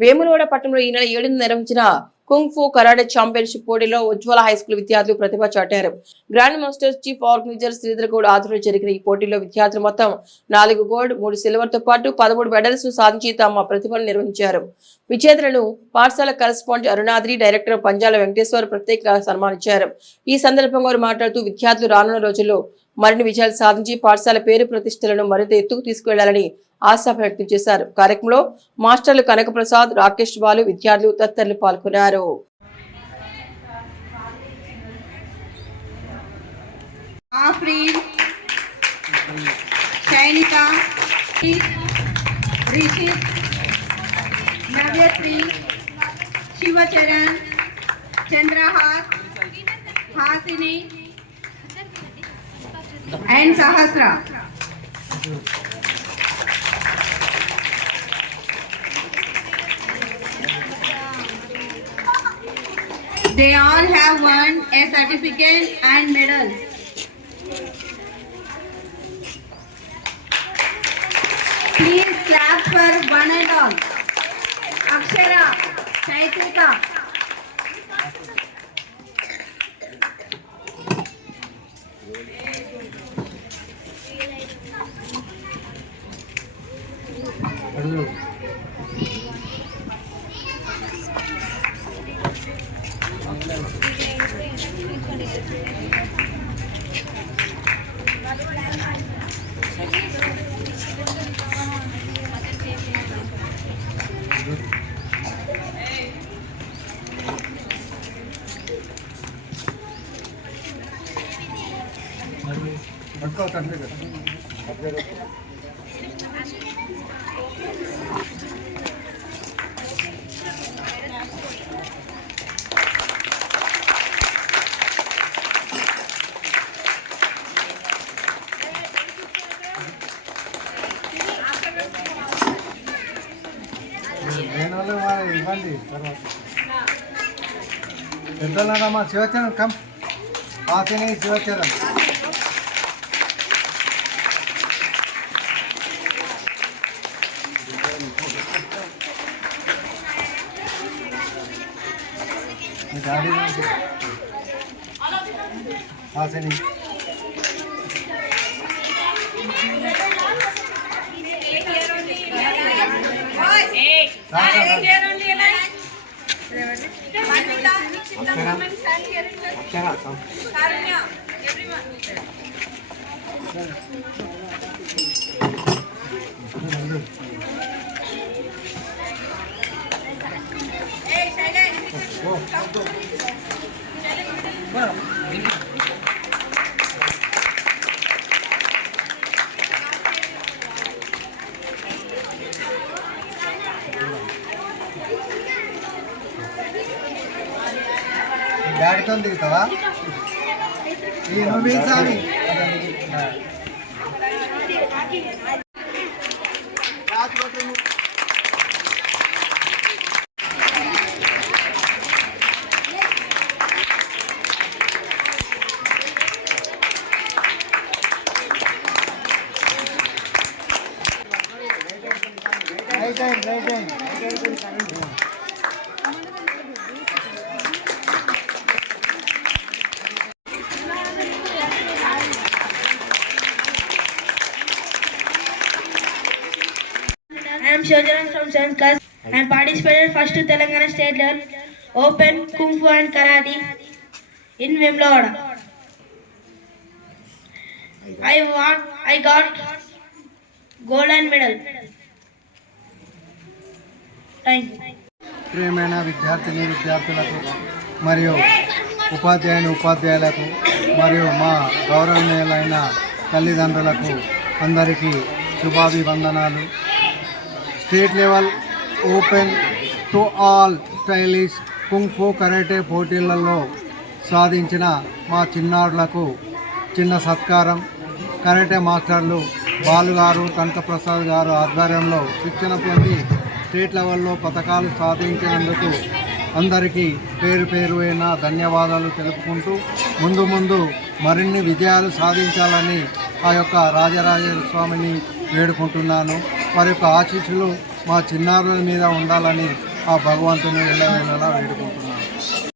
వేములవాడ పట్టణంలో ఈ నెల ఏడున నిర్వహించిన కుంగ్ఫు కరాడే ఛాంపియన్షిప్ పోటీలో ఉజ్వల హై స్కూల్ విద్యార్థులు ప్రతిభ చాటారు. Grand masters chief organizer Sridhar Goud ఆధ్వర్యంలో జరిగిన ఈ పోటీలో విద్యార్థులు మొత్తం నాలుగు గోల్డ్ మూడు సిల్వర్తో పాటు పదమూడు మెడల్స్ సాధించి తమ ప్రతిభను నిర్వహించారు. విజేతలను పాఠశాల కరెస్పాండ్ అరుణాద్రి డైరెక్టర్ పంజాల వెంకటేశ్వర్ ప్రత్యేకంగా సన్మానించారు. ఈ సందర్భంగా వారు మాట్లాడుతూ విద్యార్థులు రానున్న రోజుల్లో మరిన్ని విజయాలు సాధించి పాఠశాల పేరు ప్రతిష్టలను మరింత ఎత్తుకు తీసుకువెళ్ళాలని ఆశ వ్యక్తం చేశారు. కార్యక్రమంలో మాస్టర్లు కనకప్రసాద్ రాకేష్ బాలు విద్యార్థులు తదితరులు పాల్గొన్నారు. Afreen Rishith Navyasri. Shivacharan. Chandrahas. Hasini. And Sahasra They all have won a certificate and medals. Please clap for one and all. Akshara, Chaitrika, నేను వాళ్ళు మరి ఇవ్వండి తర్వాత పెద్దలమ్మా Shivacharan come. Hasini Shivacharan. మీ డాడీ నుంచి. హాసిని రా, రా, రా. అక్షరా, కమ్. ఓ, డాడీతో దిగుతావా ఈ నువ్వు right. I am Shojaran from 7th class and participated first to Telangana state level open kung fu and karate in Vimlawada. I won. I got golden medal. ప్రియమైన విద్యార్థిని విద్యార్థులకు మరియు ఉపాధ్యాయుని ఉపాధ్యాయులకు మరియు మా గౌరవనీయులైన తల్లిదండ్రులకు అందరికీ శుభాభివందనాలు. State level open to all stylish kung karate పోటీలలో సాధించిన మా చిన్నారులకు చిన్న సత్కారం. కరాటే మాస్టర్లు బాలు గారు కనకప్రసాద్ గారు ఆధ్వర్యంలో శిక్షణ పొంది స్టేట్ లెవెల్లో పథకాలు సాధించినందుకు అందరికీ పేరు పేరు అయినా ధన్యవాదాలు తెలుపుకుంటూ ముందు ముందు మరిన్ని విజయాలు సాధించాలని ఆ యొక్క రాజరాజేశ్వర స్వామిని వేడుకుంటున్నాను. వారి యొక్క ఆశీస్సులు మా చిన్నారుల మీద ఉండాలని ఆ భగవంతుని వెళ్ళవేళలా వేడుకుంటున్నాను.